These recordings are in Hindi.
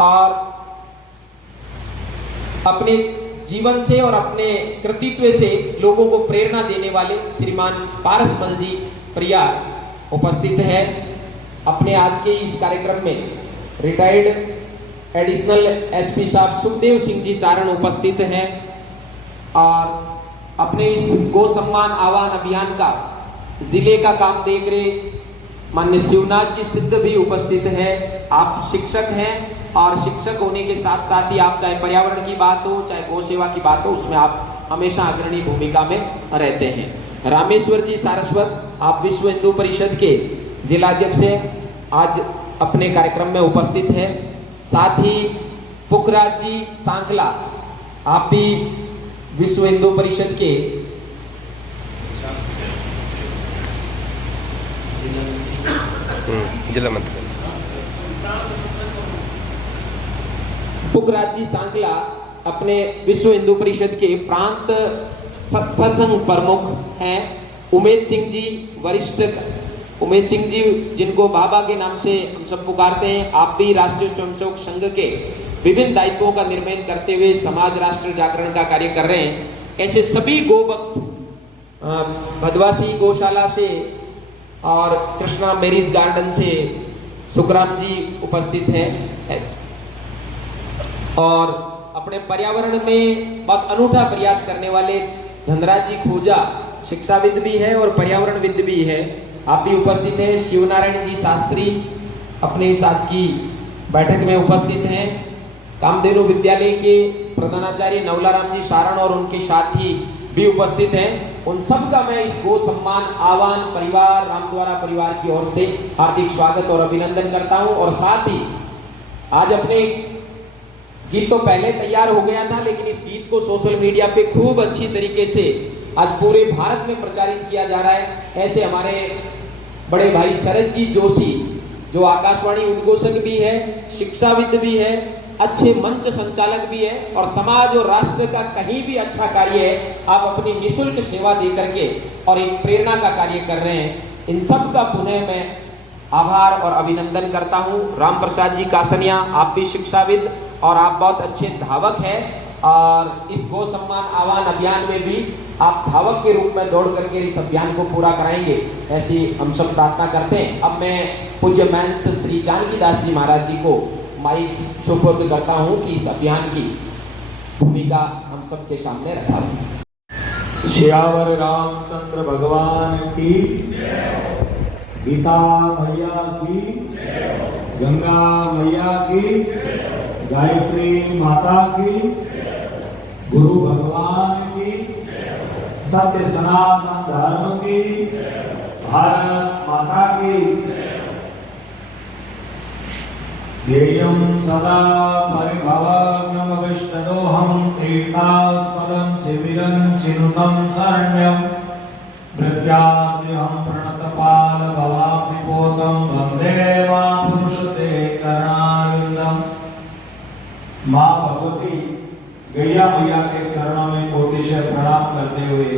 और अपने जीवन से और अपने कृतित्व से लोगों को प्रेरणा देने वाले श्रीमान पारसमल जी परियार उपस्थित है। अपने आज के इस कार्यक्रम में रिटायर्ड एडिशनल एसपी साहब सुखदेव सिंह जी चारण उपस्थित हैं और अपने इस गौ सम्मान आह्वान अभियान का जिले का काम देख रहे माननीय शिवनाथ जी सिद्ध भी उपस्थित है। आप शिक्षक हैं और शिक्षक होने के साथ साथ ही आप चाहे पर्यावरण की बात हो चाहे गौ सेवा की बात हो उसमें आप हमेशा अग्रणी भूमिका में रहते हैं। रामेश्वर जी सारस्वत आप विश्व हिंदू परिषद के जिलाध्यक्ष हैं, आज अपने कार्यक्रम में उपस्थित हैं। साथ ही पुखराज जी सांखला आप भी विश्व हिंदू परिषद के जिला मंत्री पुखराज जी सांखला अपने विश्व हिंदू परिषद के प्रांत सत्संग प्रमुख हैं। उमेद सिंह जी वरिष्ठ उमेद सिंह जी जिनको बाबा के नाम से हम सब पुकारते हैं, आप भी राष्ट्रीय स्वयंसेवक संघ के विभिन्न दायित्वों का निर्वहन करते हुए समाज राष्ट्र जागरण का कार्य कर रहे हैं। ऐसे सभी गो भक्त भदवासी गौशाला से और कृष्णा मैरिज गार्डन से सुखराम जी उपस्थित हैं और अपने पर्यावरण में बहुत अनूठा प्रयास करने वाले धनराज जी खोजा शिक्षाविद भी है और पर्यावरणविद भी है, आप भी उपस्थित हैं। शिवनारायण जी शास्त्री अपने इस आज की बैठक में उपस्थित हैं। कामधेनु विद्यालय के प्रधानाचार्य नवलाराम जी सारण और उनके साथी भी उपस्थित हैं। उन सब का मैं इस गो सम्मान आह्वान परिवार रामद्वारा परिवार की ओर से हार्दिक स्वागत और अभिनंदन करता हूं। और साथ ही आज अपने गीत तो पहले तैयार हो गया था, लेकिन इस गीत को सोशल मीडिया पे खूब अच्छी तरीके से आज पूरे भारत में प्रचारित किया जा रहा है। ऐसे हमारे बड़े भाई शरद जी जोशी जो आकाशवाणी उद्घोषक भी है, शिक्षाविद भी है, अच्छे मंच संचालक भी है और समाज और राष्ट्र का कहीं भी अच्छा कार्य है, आप अपनी निःशुल्क सेवा दे करके और एक प्रेरणा का कार्य कर रहे हैं। इन सब का पुनः मैं आभार और अभिनंदन करता हूं। राम प्रसाद जी कासनिया आप भी शिक्षाविद और आप बहुत अच्छे धावक हैं और इस गो सम्मान आह्वान अभियान में भी आप धावक के रूप में दौड़ करके इस अभियान को पूरा कराएंगे, ऐसी हम सब प्रार्थना करते हैं। अब मैं पूज्य महंत श्री जानकी दास जी महाराज जी को माइक सुपुर्द करता हूं कि इस अभियान की भूमिका हम सबके सामने रखा हूं। श्यावर रामचंद्र भगवान की, गीता मैया की, गंगा मैया की, गायत्री माता की, गुरु भगवान की, सत्य सनातन धर्म की, भारत माता की। ध्येयं सदा परिभवग्नं विष्णुदोहं तीर्थास्पदं शिविरं चिनुतं शरण्यं मृत्याद्यहं प्रणतपाल भवाब्धिपोतं वन्दे मां पुरुषते चरणारविन्दम्। माँ भगवती गैया मैया के चरणों में कोटि से प्रणाम करते हुए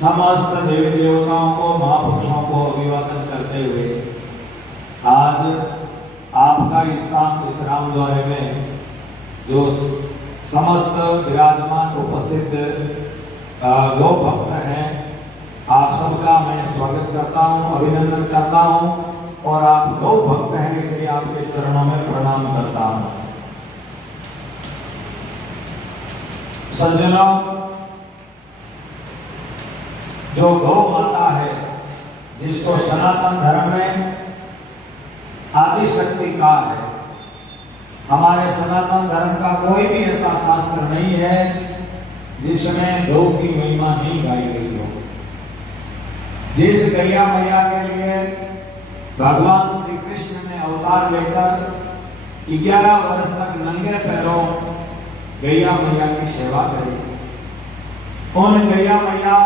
समस्त देवी देवताओं को महापुरुषों को अभिवादन करते हुए आज आपका स्थान इस रामद्वारे में जो समस्त विराजमान उपस्थित गौ भक्त हैं, आप सबका मैं स्वागत करता हूं, अभिनंदन करता हूं और आप गौ भक्त हैं इसलिए आपके चरणों में प्रणाम करता हूं। सज्जनों, जो गौ माता है जिसको सनातन धर्म में आदि शक्ति कहा है, हमारे सनातन धर्म का कोई भी ऐसा शास्त्र नहीं है जिसमें गौ की महिमा नहीं गाई गई हो। जिस गैया मैया के लिए भगवान श्री कृष्ण ने अवतार लेकर 11 वर्ष तक नंगे पैरों गैया मैया की सेवा करी, उन गैया मैया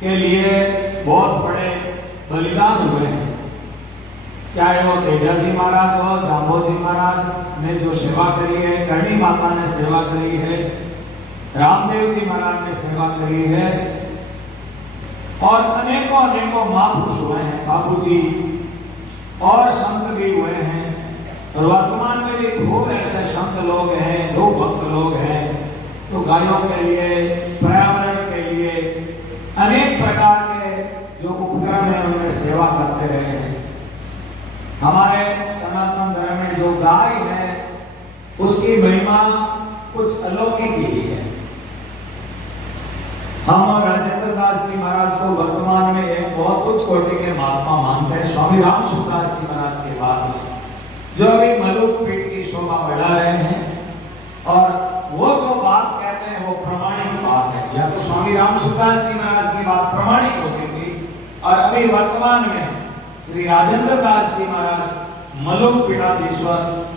के लिए बहुत बड़े बलिदान हुए हैं। चाहे वो तेजाजी महाराज हो, जाम्बोजी महाराज ने जो सेवा करी है, करणी माता ने सेवा करी है, रामदेव जी महाराज ने सेवा करी है और अनेकों अनेकों महापुरुष हुए हैं, बाबूजी और संत भी हुए हैं और वर्तमान गायों के लिए, पर्यावरण के लिए अनेक प्रकार के जो उपक्रम है उनमें सेवा करते रहे हैं। हमारे सनातन धर्म में जो गाय है उसकी महिमा कुछ अलौकिक ही है। हम राजेंद्र दास जी महाराज को वर्तमान में एक बहुत उच्च कोटि के महात्मा मानते हैं, स्वामी राम सुखदास जी महाराज के बाद में, जो अभी मलुक पीठ की शोभा बढ़ा रहे हैं। और वो जो बात कहते हैं वो प्रमाणिक बात है। या तो स्वामी राम सुखदास जी महाराज की बात प्रमाणिक होती थी, और अभी वर्तमान में श्री राजेंद्र दास जी महाराज मलुक पीठाधीश्वर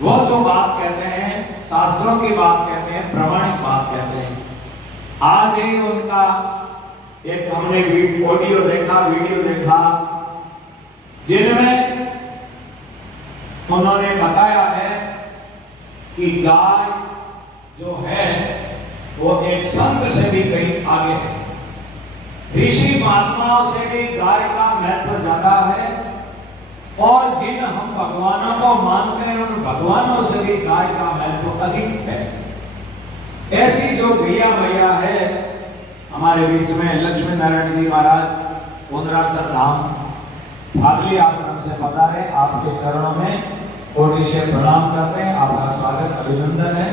वो जो बात कहते हैं, शास्त्रों की बात कहते हैं, प्रमाणिक बात कहते हैं। आज ही उनका एक हमने ऑडियो देखा, वीडियो देखा, जिनमें उन्होंने बताया है कि गाय जो है वो एक संत से भी कहीं आगे है। ऋषि महात्माओं से भी गाय का महत्व ज्यादा है, और जिन हम भगवानों को मानते हैं उन भगवानों से भी गाय का महत्व अधिक है। ऐसी जो गैया मैया है हमारे बीच में, लक्ष्मी नारायण जी महाराज पुनरासर धाम फागली आश्रम से पधारे, आपके चरणों में कोटि से प्रणाम करते हैं, आपका स्वागत अभिनंदन है।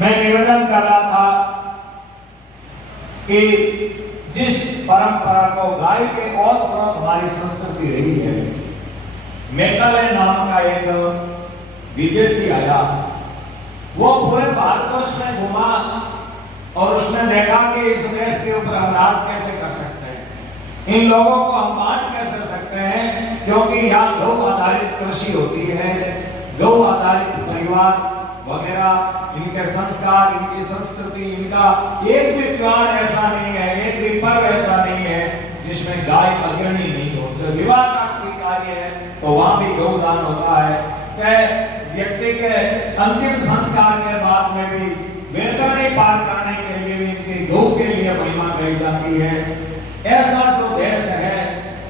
मैं निवेदन कर रहा था कि जिस परंपरा को गाय के ओत-प्रोत हमारी संस्कृति रही है, मेघालय नाम का एक विदेशी आया, वो पूरे भारतवर्ष में घुमा और उसने देखा कि इस देश के ऊपर हम राज कैसे कर सकते हैं, इन लोगों को हम बांट कैसे सकते हैं, क्योंकि यहाँ गौ आधारित कृषि होती है, गौ आधारित परिवार वगैरह, इनके संस्कार, इनकी संस्कृति, इनका एक भी त्योहार ऐसा नहीं है, एक भी पर्व ऐसा नहीं है जिसमें गाय अग्रणी नहीं हो। जो विवाह का कोई कार्य है तो वहां भी गौदान होता है, चाहे व्यक्ति के अंतिम संस्कार के बाद में भी वेतरणी पार करने के लिए भी इनकी गौ के लिए महिमा गाई जाती है। ऐसा जो देश है,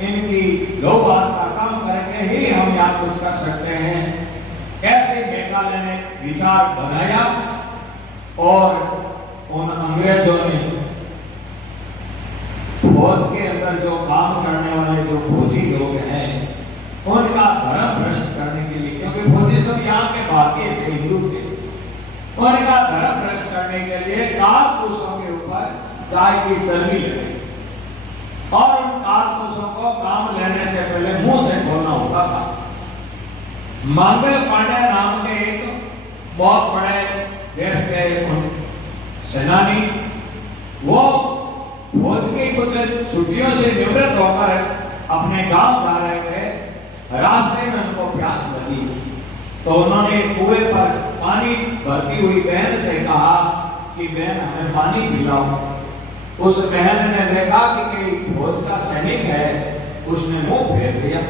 इनकी गौ आस्था कम करके ही हम यहाँ कुछ कर सकते हैं। ऐसे मेघालय ने विचार बनाया और उन अंग्रेजों ने फौज के अंदर जो काम करने वाले जो फौजी लोग हैं उनका धर्म भ्रष्ट करने के लिए, क्योंकि फौजी सब यहाँ के भारतीय थे, हिंदू थे, उनका धर्म भ्रष्ट करने के लिए कारतूसों के ऊपर गाय की चर्बी लगाई, और उन कारतूसों को काम लेने से पहले मुंह से खोलना होता था। मंगल पांडे नाम के एक बहुत बड़े देश के सेनानी, वो फौज की कुछ छुट्टियों से निवृत्त होकर अपने गांव जा रहे थे, रास्ते में उनको प्यास लगी तो उन्होंने कुएं पर पानी भरती हुई बहन से कहा कि बहन हमें पानी पिलाओ। उस बहन ने देखा कि फौज का सैनिक है, उसने मुंह फेर दिया।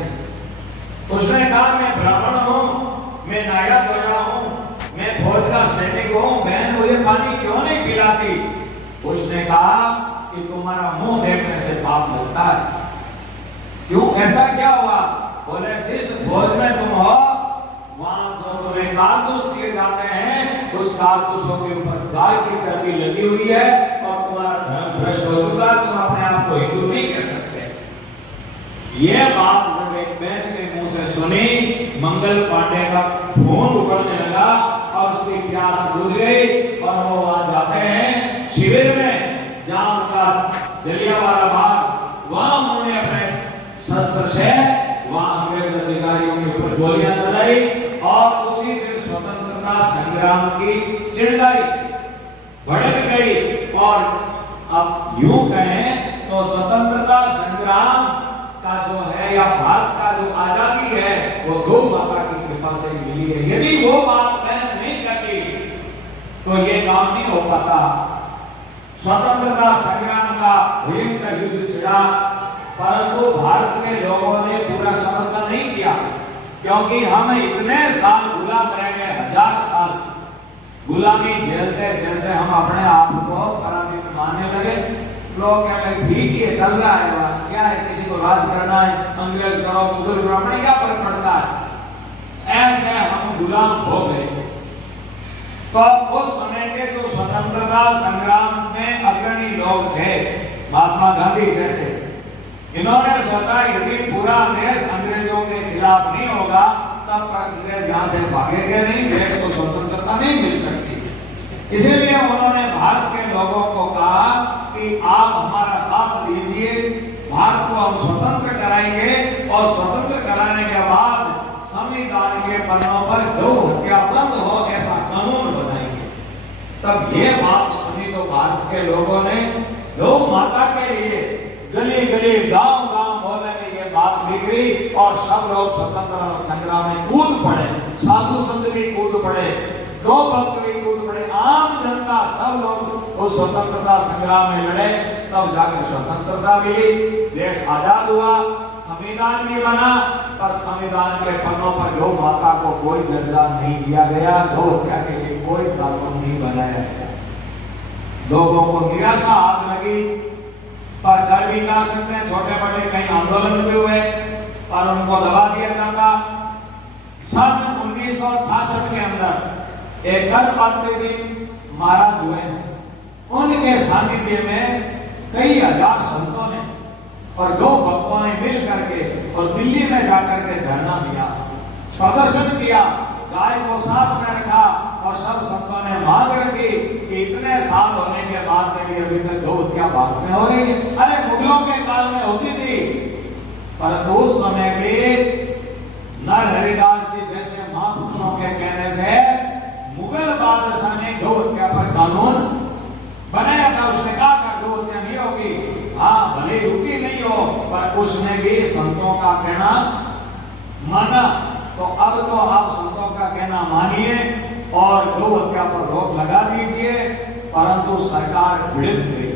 उसने कहा मैं ब्राह्मण हूं, मैं नायक बजा हूं, मैं फौज का सैनिक हूं, बहन मुझे पानी क्यों नहीं पिलाती? उसने कहा कि तुम्हारा मुंह देखने से पाप लगता है। क्यों, ऐसा क्या हुआ? बोले जिस फौज में तुम हो वहां जो तुम्हें कारतूस दिए जाते हैं उस कारतूसों के ऊपर गाय की चर्बी लगी हुई है और तुम्हारा धर्म भ्रष्ट हो चुका, तुम अपने आप को हिंदू नहीं कह सकते। यह बात जब एक बहन के मुंह से सुनी, मंगल पांडे का खून उबलने लगा और उसकी प्यास बुझ गई और वो वहां जाते हैं शिविर में, जहां उनका जलियांवाला बाग, वहां उन्होंने अपने शस्त्र से वहां अंग्रेज अधिकारियों के ऊपर गोलियां चलाई और उसी दिन स्वतंत्रता संग्राम की चिंगारी भड़क गई। और अब यूं कहें तो स्वतंत्रता संग्राम का जो है या भारत का जो आजादी है वो गौ माता की कृपा से मिली है। यदि वो बात बहन नहीं करती तो ये काम नहीं हो पाता। स्वतंत्रता संग्राम का भयंकर युद्ध छिड़ा, परंतु भारत के लोगों ने पूरा समर्थन नहीं किया, क्योंकि हम इतने साल गुलाम रह गए, 1000 साल गुलामी झेलते झेलते हम अपने आप को पराधीन मानने लगे। लोग कहने लगे ठीक है, चल रहा है, बात क्या है, किसी को राज करना है, अंग्रेज करो, मुगल ब्राह्मण, क्या फर्क पड़ता है। ऐसे हम गुलाम हो गए। तो उस समय के जो स्वतंत्रता संग्राम में अग्रणी लोग थे, महात्मा गांधी जैसे। इन्होंने सोचा यदि पूरा देश अंग्रेजों के खिलाफ नहीं होगा तब तक अंग्रेज यहाँ से भागेंगे नहीं, देश को स्वतंत्रता नहीं मिल सकती। इसीलिए उन्होंने भारत के लोगों को कहा कि आप हमारा साथ दीजिए, भारत को हम स्वतंत्र कराएंगे और स्वतंत्र कराने के बाद संविधान के पन्नों पर गौ हत्या बंद हो ऐसा कानून बनाएंगे। तब ये बात सुनी तो भारत के लोगों ने गौ माता के लिए गली गली गांव गांव मोहल्ले में ये बात बिखरी और सब लोग स्वतंत्रता संग्राम में कूद पड़े, साधु संत भी कूद पड़े, गौ भक्त भी कूद पड़े, आम जनता सब लोग उस स्वतंत्रता संग्राम में लड़े। तब जाकर स्वतंत्रता मिली, देश आजाद हुआ, संविधान भी बना। पर संविधान के पन्नों पर गौ माता को कोई दर्जा नहीं दिया गया, गौ हत्या के लिए कोई कानून नहीं बनाया गया। लोगों को निराशा हाथ लगी, पर कर भी क्या सकते हैं, छोटे बड़े कई आंदोलन भी हुए और उनको दबा दिया जाता। सन 1966 के अंदर एक गणपात्री जी महाराज हुए, उनके सानिध्य में कई हजार संतों ने और गौ भक्तों ने मिल करके और दिल्ली में जाकर के धरना दिया, प्रदर्शन किया, गाय को साथ में रखा और सब संतों ने मांग रखी कि इतने साल होने के बाद में भी अभी तक गौ हत्या भारत में हो रही है। अरे मुगलों के काल में होती थी, परंतु उस समय भी नरहरिदास जी जैसे महापुरुषों के कहने से मुगल बादशाह ने गौ हत्या पर कानून बनाया था। उसने कहा था गौ हत्या नहीं होगी, हाँ भले रुकी नहीं हो, पर उसने भी संतों का कहना माना। तो अब तो आप संतों का कहना मानिए और गौ हत्या पर रोक लगा दीजिए। परंतु सरकार भिड़ गई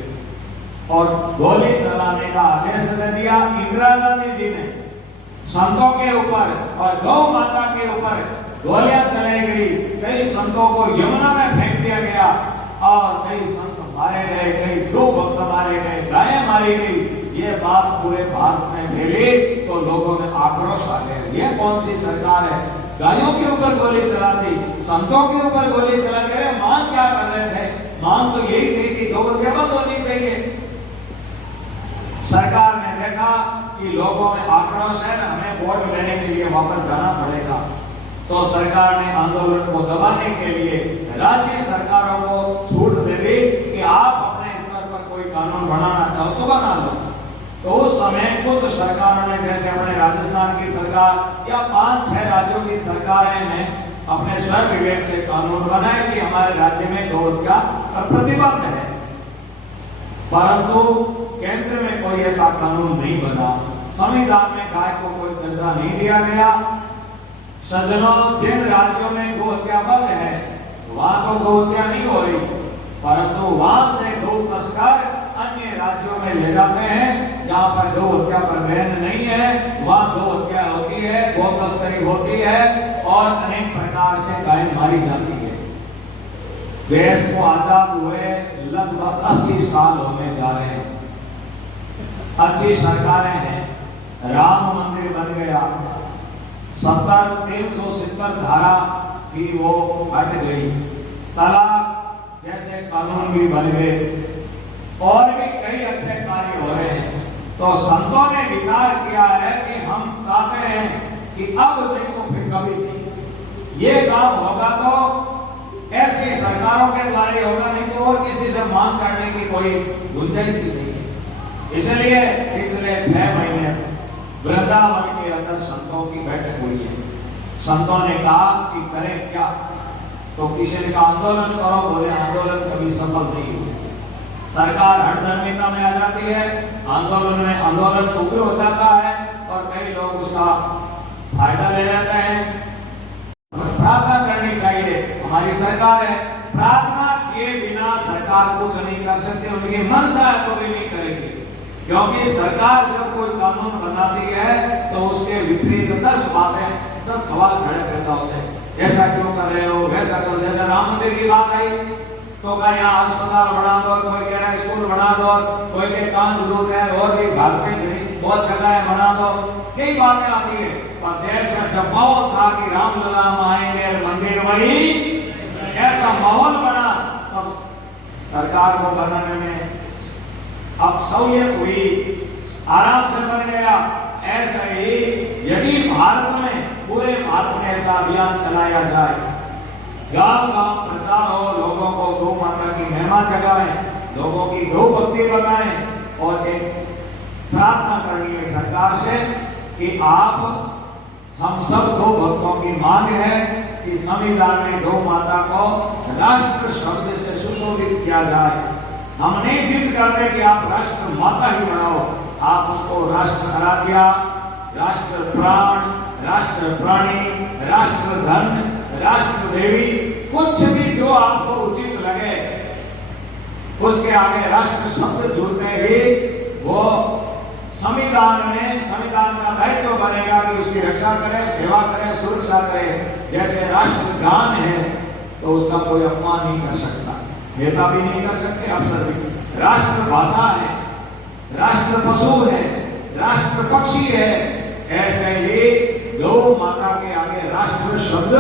और गोली चलाने का आदेश दे दिया। इंदिरा गांधी जी ने संतों के ऊपर और गौ माता के ऊपर गोलियां चलाई गई, कई संतों को यमुना में फेंक दिया गया और कई संत मारे गए, कई गौ भक्त मारे गए, गायें मारी गई। ये बात पूरे भारत में फैली तो लोगों में आक्रोश आ गया, ये कौन सी सरकार है, गायों के ऊपर गोली चलाती, संतों के ऊपर गोली चला के। मांग क्या कर रहे थे, मांग तो यही थी कि गौ हत्या बंद होनी चाहिए। सरकार ने देखा कि लोगों में आक्रोश है, हमें वोट लेने के लिए वापस जाना पड़ेगा, तो सरकार ने आंदोलन को दबाने के लिए राज्य सरकारों को छूट दे दी कि आप अपने स्तर पर कोई कानून बनाना चाहो तो बना लो। तो उस समय कुछ सरकारों ने, जैसे अपने राजस्थान की सरकार या 5-6 राज्यों की सरकारें ने अपने स्वर विवेक से कानून बनाए कि हमारे राज्य में गौ हत्या पर प्रतिबंध है। परंतु केंद्र में कोई ऐसा कानून नहीं बना, संविधान में गाय को कोई दर्जा नहीं दिया गया। सज्जनों, जिन राज्यों में गौ हत्या बंद है वहां तो गौ हत्या नहीं हो रही, परंतु वहां से गौ तस्कर अन्य राज्यों में ले जाते हैं जहां पर गौ हत्या पर बैन नहीं है, वहां गौ हत्या होती है, गौ तस्करी होती है और अनेक प्रकार से गाय मारी जाती है। देश को आजाद हुए लगभग 80 साल होने जा रहे हैं, अच्छी सरकारें हैं, राम मंदिर बन गया, 370 धारा थी वो हट गई, तलाक जैसे कानून भी बन गए और भी कई अच्छे कार्य हो रहे हैं। तो संतों ने विचार किया है कि हम चाहते हैं कि अब नहीं तो फिर कभी नहीं, ये काम होगा तो ऐसी सरकारों के द्वारा होगा, नहीं तो और किसी से मांग करने की कोई गुंजाइश ही नहीं है। इसलिए पिछले 6 महीने वृंदावन के अंदर संतों की बैठक हुई है। संतों ने कहा कि करें क्या, तो किसी ने कहा आंदोलन करो, बोले आंदोलन कभी सफल नहीं हुआ। सरकार हठधर्मिता में आ जाती है, आंदोलन उग्र हो जाता है और कई लोग उसका फायदा ले लेते हैं। प्रार्थना करनी चाहिए, हमारी सरकार है, प्रार्थना किए बिना सरकार कुछ नहीं कर सकती, उनकी मनसा है तो भी नहीं करेगी। क्योंकि सरकार जब कोई कानून बनाती है तो उसके विपरीत 10 बातें, 10 सवाल खड़े पैदा होते हैं। ऐसा क्यों कर रहे हो, वैसा करो। जैसे राम मंदिर की बात आई तो कहीं यहाँ अस्पताल बना दो, कोई कह रहा है स्कूल बना दो, कोई के कान जरूर है और भी घाट पे बहुत जगह बना दो, कई बातें आती है। पर देश में जब माहौल था कि राम लला आएंगे मंदिर वही, ऐसा माहौल बना, तब सरकार को बनाने में अब सहूलियत हुई, आराम से बन गया। ऐसा ही यदि भारत में, पूरे भारत में ऐसा अभियान चलाया जाए, गांव-गांव प्रचार हो, लोगों को गौ माता की महिमा जगाएं, लोगों की गौ भक्ति बनाएं और एक प्रार्थना करनी है सरकार से कि आप, हम सब गौ भक्तों की मांग है कि संविधान में गौ माता को राष्ट्र शब्द से सुशोभित किया जाए। हम नहीं जिद करते कि आप राष्ट्र माता ही बनाओ, आप उसको राष्ट्र आराध्या, राष्ट्र प्राण, राष्ट्र प्राणी, राष्ट्र धन, राष्ट्र देवी, कुछ भी जो आपको उचित लगे उसके आगे राष्ट्र शब्द जुड़ते ही वो संविधान में, संविधान का दायित्व बनेगा कि उसकी रक्षा करें, सेवा करें, सुरक्षा करें। जैसे राष्ट्रगान है तो उसका कोई अपमान नहीं कर सकता, नेता भी नहीं कर सकते, अफसर भी। राष्ट्र भाषा है, राष्ट्र पशु है, राष्ट्र पक्षी है, ऐसे ही गौ माता के आगे राष्ट्र शब्द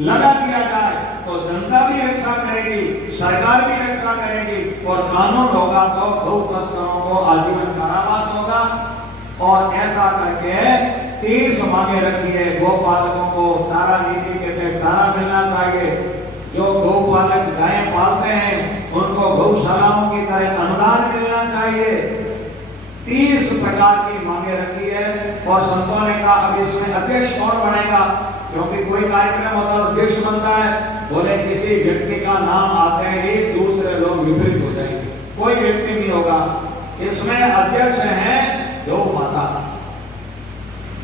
लगा दिया जाए तो जनता भी रक्षा करेगी, सरकार भी रक्षा करेगी और कानून होगा तो गौ तस्करों को आजीवन कारावास होगा। और ऐसा करके 30 मांगे रखी है। गौपालकों को चारा नीति के तहत चारा मिलना चाहिए। जो गौपालक गायें पालते हैं उनको गौशालाओं की तरह अनुदान मिलना चाहिए। 30 प्रकार की मांगे रखी है और संतों ने कहा अब इसमें अध्यक्ष कौन बनेगा, क्योंकि कोई कार्यक्रम होता है अध्यक्ष बनता है, बोले किसी व्यक्ति का नाम आते ही दूसरे लोग विपरीत हो जाएंगे, कोई व्यक्ति नहीं होगा, इसमें अध्यक्ष है गौ माता।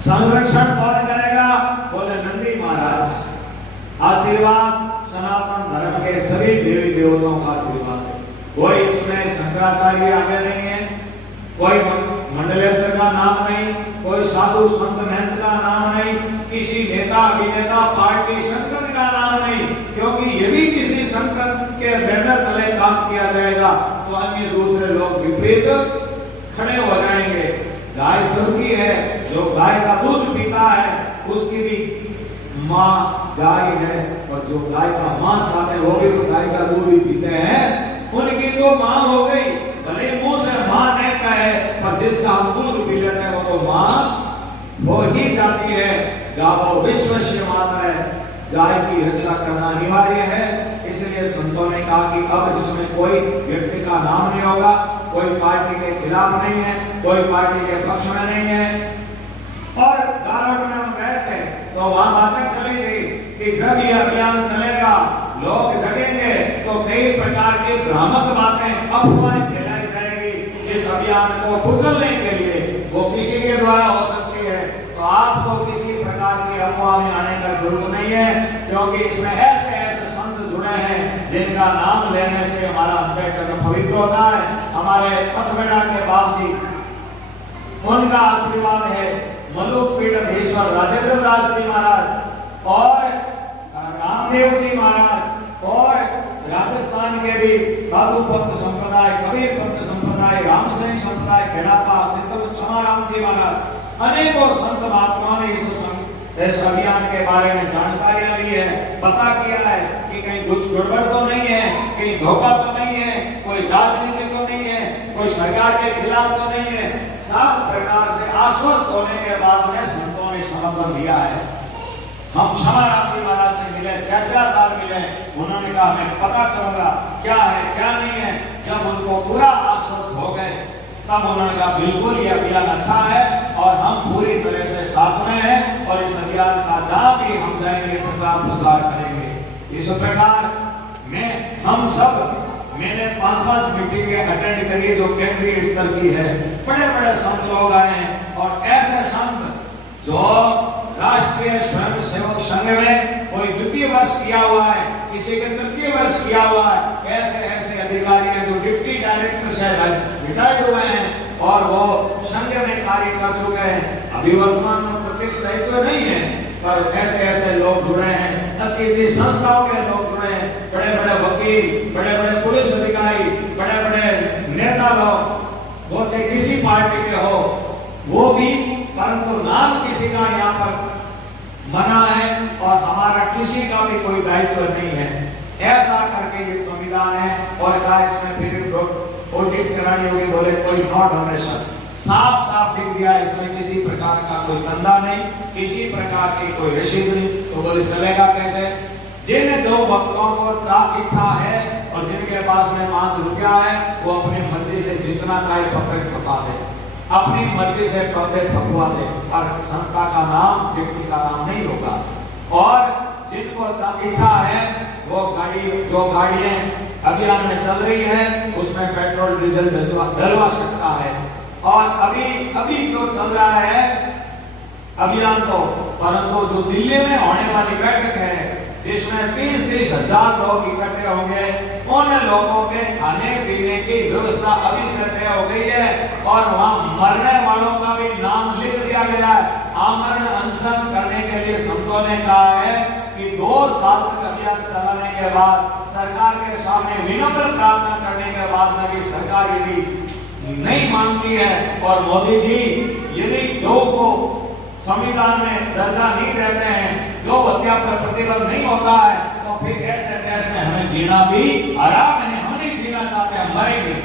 संरक्षण कौन करेगा, बोले नंदी महाराज। आशीर्वाद सनातन धर्म के सभी देवी देवताओं का आशीर्वाद है, कोई इसमें शंकराचार्य आगे नहीं है, कोई मंडलेश्वर का नाम नहीं, कोई साधु संत महंत का नाम नहीं, किसी नेता अभिनेता पार्टी संगठन का नाम नहीं, क्योंकि यदि किसी संगठन के बैनर तले काम किया जाएगा तो अन्य दूसरे लोग विपरीत खड़े हो जाएंगे। गाय सबकी है, जो गाय का दूध पीता है उसकी भी माँ गाय है, और जो गाय का मांस खाते हैं वो भी तो गाय का दूध ही पीते हैं, उनकी तो माँ हो गई। भले मुंह से माँ नहीं कहे पर जिसका हम दूध पी लेते हैं वो तो माँ हो ही जाती है। गावो विश्वस्य माता है, गाय की रक्षा करना अनिवार्य है। इसलिए संतों ने कहा कि अब इसमें कोई व्यक्ति का नाम नहीं होगा, कोई पार्टी के खिलाफ नहीं है, कोई पार्टी के पक्ष में नहीं है। और गारवट में हम गए थे तो वहां बातें चली थी कि जब ये अभियान चलेगा लोग जगेंगे तो कई प्रकार की भ्रामक बातें, अफवाहें फैलाई जाएगी इस अभियान को कुचलने के लिए। वो किसी के द्वारा हो सकती है, तो आपको किसी प्रकार की अफवाह में आने का जरूरत नहीं है, क्योंकि इसमें ऐसे ऐसे संत जुड़े हैं जिनका नाम लेने से हमारा अंतःकरण पवित्र होता है। हमारे पथबेड़ा के बाप जी, उनका आशीर्वाद है। मलुक पीठाधीश्वर राजेंद्र दास जी महाराज और रामदेव जी महाराज और राजस्थान के भी साधु पंथ संप्रदाय, कबीर पंथ संप्रदाय, रामसैन संप्रदाय, खेड़ापा, सिद्धू क्षमाराम जी महाराज, अनेकों संत महात्माओं ने इस अभियान के बारे में जानकारियां ली है, पता किया है कि कहीं कुछ गड़बड़ तो नहीं है, कहीं धोखा तो नहीं है, कोई राजनीति तो नहीं है, कोई सरकार के खिलाफ तो नहीं है। सब प्रकार से आश्वस्त होने के बाद में संतों ने समर्थन दिया है। हम क्षमाराम जी महाराज से मिले, 4 बार मिले, उन्होंने कहा मैं पता करूंगा क्या है क्या नहीं है। जब उनको पूरा आश्वस्त हो गए तब उन्होंने कहा बिल्कुल ये अभियान अच्छा है और हम पूरी तरह से साथ में हैं और इस अभियान का जहां भी हम जाएंगे प्रचार प्रसार करेंगे। इस प्रकार में हम सब, मैंने 5-5 मीटिंगें अटेंड करी जो केंद्रीय स्तर की है, बड़े बड़े संत लोग आए हैं और ऐसे संत जो राष्ट्रीय स्वयं सेवक संघ में कोई 2य वर्ष किया हुआ है, किसी के 3य वर्ष किया हुआ है, ऐसे ऐसे अधिकारी हैं जो डिप्टी डायरेक्टर से रिटायर्ड हुए हैं और वो संघ में कार्य कर चुके हैं। अभी वर्तमान में प्रत्यक्ष दायित्व नहीं है, पर ऐसे ऐसे लोग जुड़े हैं, अच्छी अच्छी संस्थाओं के लोग जुड़े हैं, बड़े बड़े वकील, बड़े बड़े पुलिस अधिकारी, बड़े बड़े नेता लोग, वो चाहे किसी पार्टी के हो वो भी, परंतु नाम किसी का यहाँ पर मना है और हमारा किसी का भी कोई दायित्व नहीं है। ऐसा करके ये संविधान है। और कहा इसमें फिर ऑडिट करानी होगी, बोले कोई नो डोनेशन, साफ साफ लिख दिया इसमें किसी प्रकार का कोई चंदा नहीं, किसी प्रकार की कोई रसीद नहीं। तो बोले चलेगा कैसे? जिन दो भक्तों को इच्छा है और जिनके पास में 5 रुपया है वो अपनी मर्जी से जितना चाहे पत्र छपा दे, अपनी मर्जी से पत्र छपवा दे, और संस्था का नाम व्यक्ति का नाम नहीं होगा। और जिनको इच्छा है वो जो गाड़ियां अभियान में चल रही है उसमें पेट्रोल डीजल डलवा सकता है। और अभी जो चल रहा है अभियान, तो परंतु जो दिल्ली में होने वाली बैठक है जिसमें 30-30 हजार लोग इकट्ठे होंगे, उन लोगों के खाने पीने की व्यवस्था अभी से तय हो गई है। और वहां मरने वालों का भी नाम लिख दिया गया है। आमरण अनशन करने के लिए संतों ने कहा है कि 2 साल तक अभियान चलाने के बाद सरकार के सामने विनम्र प्रार्थना करने के बाद में भी सरकार यदि नहीं मानती है और मोदी जी यदि गौ को संविधान में दर्जा नहीं देते हैं, गौ हत्या पर प्रतिबंध नहीं होता है, तो फिर ऐसे देश में हमें जीना भी आराम है। हम नहीं जीना चाहते, हम मरेंगे।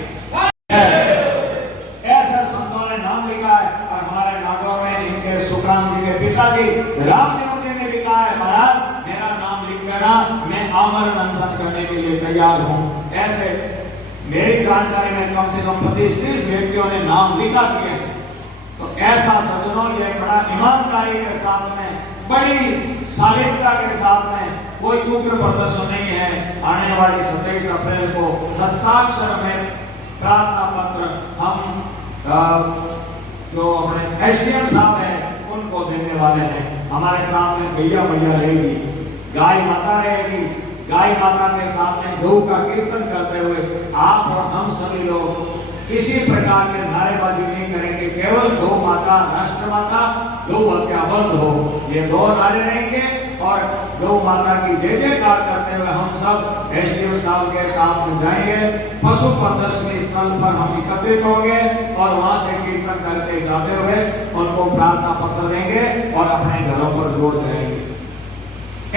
ऐसे संतों ने नाम लिखा है। और हमारे नागरों में इनके सुखराम जी के पिताजी राम जी ने भी कहा है, महाराज मेरा नाम लिख देना, मैं आमरण अनशन करने के लिए तैयार हूँ। ऐसे मेरी जानकारी में कम से कम 25-30 व्यक्तियों ने नाम लिखा दिए। तो ऐसा सज्जनों ये बड़ा ईमानदारी के साथ में, बड़ी शालीनता के साथ में, कोई उग्र प्रदर्शन नहीं है। आने वाली 27 अप्रैल को हस्ताक्षर में प्रार्थना पत्र हम जो अपने एसडीएम साहब है उनको देने वाले हैं। हमारे साथ में गैया मैया रहेगी, गाय माता रहेगी। गाय माता के साथ में गौ का कीर्तन करते हुए आप और हम सभी लोग किसी प्रकार के नारेबाजी नहीं करेंगे। केवल गौ माता, राष्ट्र माता, गौ हत्या बंद हो, ये 2 नारे रहेंगे। और गौ माता की जय जयकार करते हुए हम सब एसडीएम साहब के साथ में जाएंगे। पशु प्रदर्शनी स्थल पर हम एकत्रित होंगे और वहां से कीर्तन करते जाते हुए उनको प्रार्थना पत्र देंगे और अपने घरों पर जोड़ जाएंगे।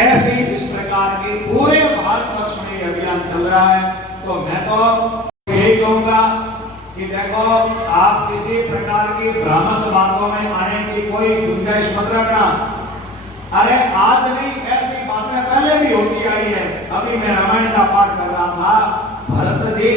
ऐसी इस प्रकार की पूरे भारतवर्ष में अभियान चल रहा है। तो मैं तो यही कहूंगा कि देखो, आप किसी प्रकार की भ्रामक बातों में आने की कोई गुंजाइश मत रखना। अरे आज नहीं, ऐसी बातें पहले भी होती आई है। अभी मैं रामायण का पाठ कर रहा था। भरत जी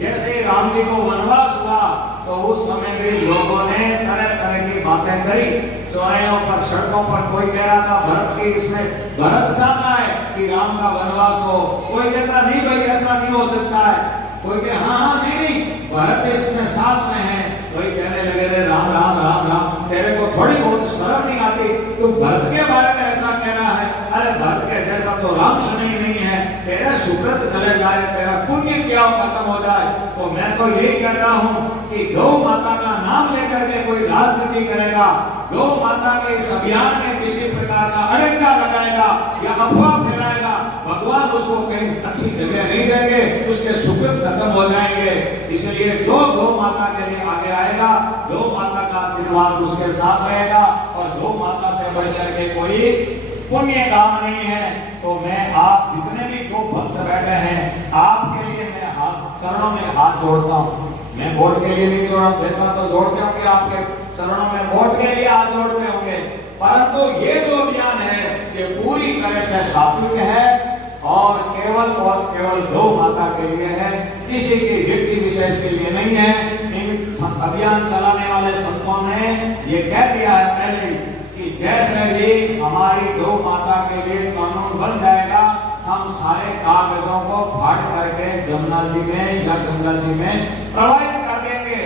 जैसे राम जी को वनवास हुआ तो उस समय भी लोगों ने तरह तरह की बातें करी। चौराहों पर, सड़कों पर कोई कह रहा था भरत की इसमें भरत चाहता है कि राम का वनवास हो, कोई कहता नहीं भाई ऐसा नहीं हो सकता है, कोई कहे हाँ नहीं भरत इसमें साथ में है। कोई कहने लगे रे राम राम राम राम, तेरे को थोड़ी बहुत शर्म नहीं आती, तू भरत के बारे में ऐसा कह रहा है? अरे भरत के जैसा तो राम शनि नहीं है, तेरा सुकृत चले जाए, तेरा पुण्य क्या खत्म हो जाए। तो मैं तो यही कहता हूँ कि गौ माता का नाम लेकर के कोई राजनीति करेगा, गौ माता के इस अभियान में किसी प्रकार का अड़ंगा लगाएगा या अफवाह फैलाएगा, भगवान उसको कहीं अच्छी जगह नहीं देंगे, उसके सुकृत खत्म हो जाएंगे। इसलिए जो गौ माता के लिए आगे आएगा, गौ माता का आशीर्वाद उसके साथ रहेगा और गौ माता से बढ़कर के कोई पुण्य काम नहीं है। तो मैं आप जितने भी गौ भक्त बैठे हैं, आपके लिए मैं चरणों में हाथ जोड़ता हूँ। मैं वोट के लिए नहीं जोड़ देता तो जोड़ते होंगे, आपके चरणों में वोट के लिए हाथ जोड़ते होंगे। परंतु ये जो अभियान है ये पूरी तरह से सात्विक है और केवल गौ माता के लिए है, किसी के व्यक्ति विशेष के लिए नहीं है। इन अभियान चलाने वाले संतों ने ये कह दिया है पहले कि जैसे ही हमारी गौ माता के लिए कानून बन जाएगा, हम सारे कागजों को फाड़ करके जमुना जी में या गंगा जी में प्रवाहित कर देंगे।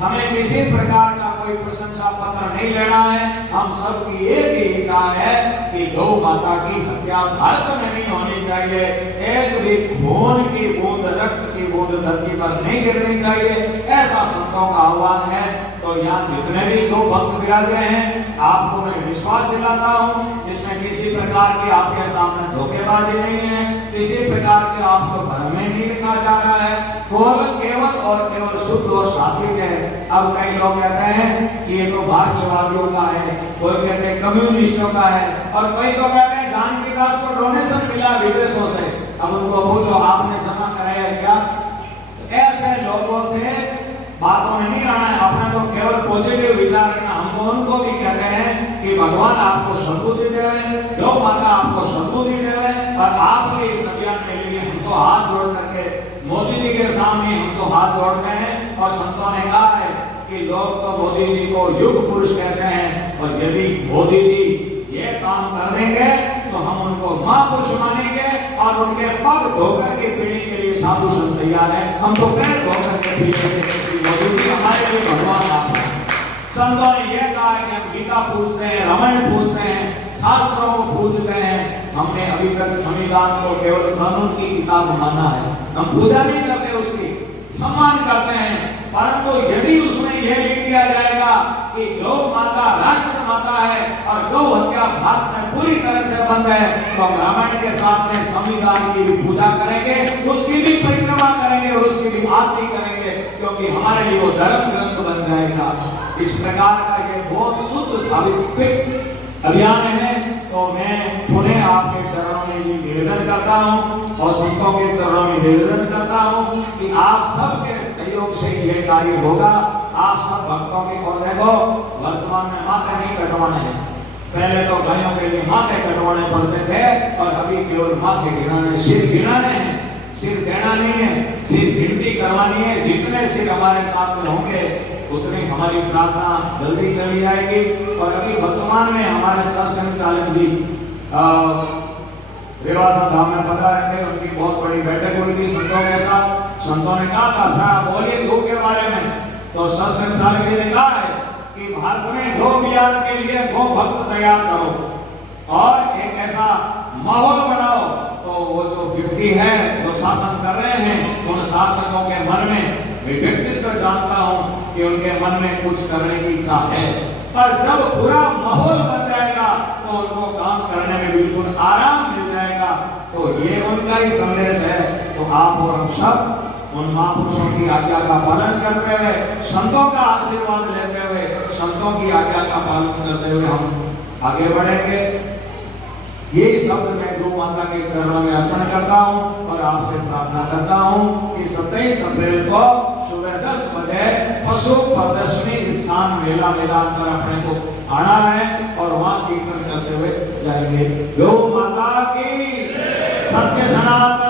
हमें किसी प्रकार का कोई प्रशंसा पत्र नहीं लेना है। हम सबकी एक ही इच्छा है कि गौ माता की हत्या भारत में नहीं होनी चाहिए। एक भी खून की बूंद, रक्त की बूंद धरती पर नहीं गिरनी चाहिए, ऐसा संतों का आह्वान है। तो यहाँ जितने भी गौ भक्त विराजे हैं, आपको मैं विश्वास दिलाता हूँ इसमें किसी प्रकार की आपके सामने धोखेबाजी नहीं है, किसी प्रकार के आपको भ्रम में नहीं रखा जा रहा है। केवल और केवल शुद्ध और सात्विक है। अब कई लोग कहते हैं कि ये तो मार्क्सवादियों का है, कोई कहते हैं कम्युनिस्टों का है और कोई तो कहते हैं जानकी दास को डोनेशन मिला विदेशों से। अब उनको पूछो आपने जमा कराया क्या? ऐसे लोगों से बातों में नहीं रहना है, अपने को केवल पॉजिटिव विचार रखना। हम तो उनको भी कहते हैं कि भगवान आपको सद्बुद्धि देवे, गौ माता आपको सद्बुद्धि देवे, और आपके इस अभियान के लिए हम तो हाथ जोड़ करके मोदी जी के सामने हम तो हाथ जोड़ते हैं। और संतों ने कहा है कि लोग तो मोदी जी को युग पुरुष कहते हैं, और यदि मोदी जी ये काम कर देंगे तो हम उनको महापुरुष मानेंगे, और उनके पग धोकर के पीने के लिए साधु संत तैयार है। हम तो पैर धोकर के पीने के मोदी जी हमारे लिए भगवान आप हैं। संतों ने यह कहा है कि हम गीता पूजते हैं, रामायण पूजते हैं, शास्त्रों को पूजते हैं। हमने अभी तक संविधान को केवल कानून की किताब माना है, हम पूजा नहीं करते, उसकी सम्मान करते हैं। परंतु यदि उसमें यह लिख दिया जाएगा कि गौ माता राष्ट्र माता है और गौ हत्या भारत में पूरी तरह से बंद है, तो हम रामायण के साथ में संविधान की भी पूजा करेंगे, उसकी भी परिक्रमा करेंगे और उसकी भी आरती करेंगे, क्योंकि हमारे लिए वो धर्म ग्रंथ बन जाएगा। इस प्रकार का ये बहुत शुद्ध सावित्रिक अभियान है। तो मैं पुनः आपके चरणों में ये निवेदन करता हूँ और संतों के चरणों में निवेदन करता हूँ कि आप सबके सहयोग से ये कार्य होगा। आप सब भक्तों की ओर देखो, वर्तमान में माथे नहीं कटवाने हैं, पहले तो गायों के लिए माथे कटवाने पड़ते थे, और अभी केवल माथे गिराने, सिर गिराने हैं, सिर देना नहीं है, सिर गिनती करवानी है। जितने सिर हमारे साथ में होंगे उतनी हमारी प्रार्थना जल्दी चली जाएगी। और अभी वर्तमान में हमारे सर संचालक जी रेवासा धाम में पता रहते, उनकी बहुत बड़ी बैठक हुई थी संतों के साथ। संतों ने कहा था साहब बोलिए गौ के बारे में, तो सर संचालक जी ने कहा है कि भारत में गौ अभियान के लिए गौ भक्त तैयार करो और एक ऐसा माहौल बनाओ, तो वो जो व्यक्ति है जो शासन कर रहे हैं उन शासकों के मन में व्यक्तित्व जानता हूं कि उनके मन में कुछ करने की इच्छा है, पर जब पूरा माहौल बन जाएगा तो उनको काम करने में बिल्कुल आराम मिल जाएगा। तो ये उनका ही संदेश है। तो आप और हम सब उन महापुरुषों की आज्ञा का पालन करते हुए, संतों का आशीर्वाद लेते हुए, संतों की आज्ञा का पालन करते हुए हम आगे बढ़ेंगे। ये शब्द मैं गौ माता के चरणों में अर्पण करता हूँ और आपसे प्रार्थना करता हूँ कि 27 अप्रैल को सुबह 10 बजे पशु प्रदर्शनी स्थान मेला मैदान पर अपने को आना है और वहाँ कीर्तन करते हुए जाएंगे। गौ माता की सत्य सनातन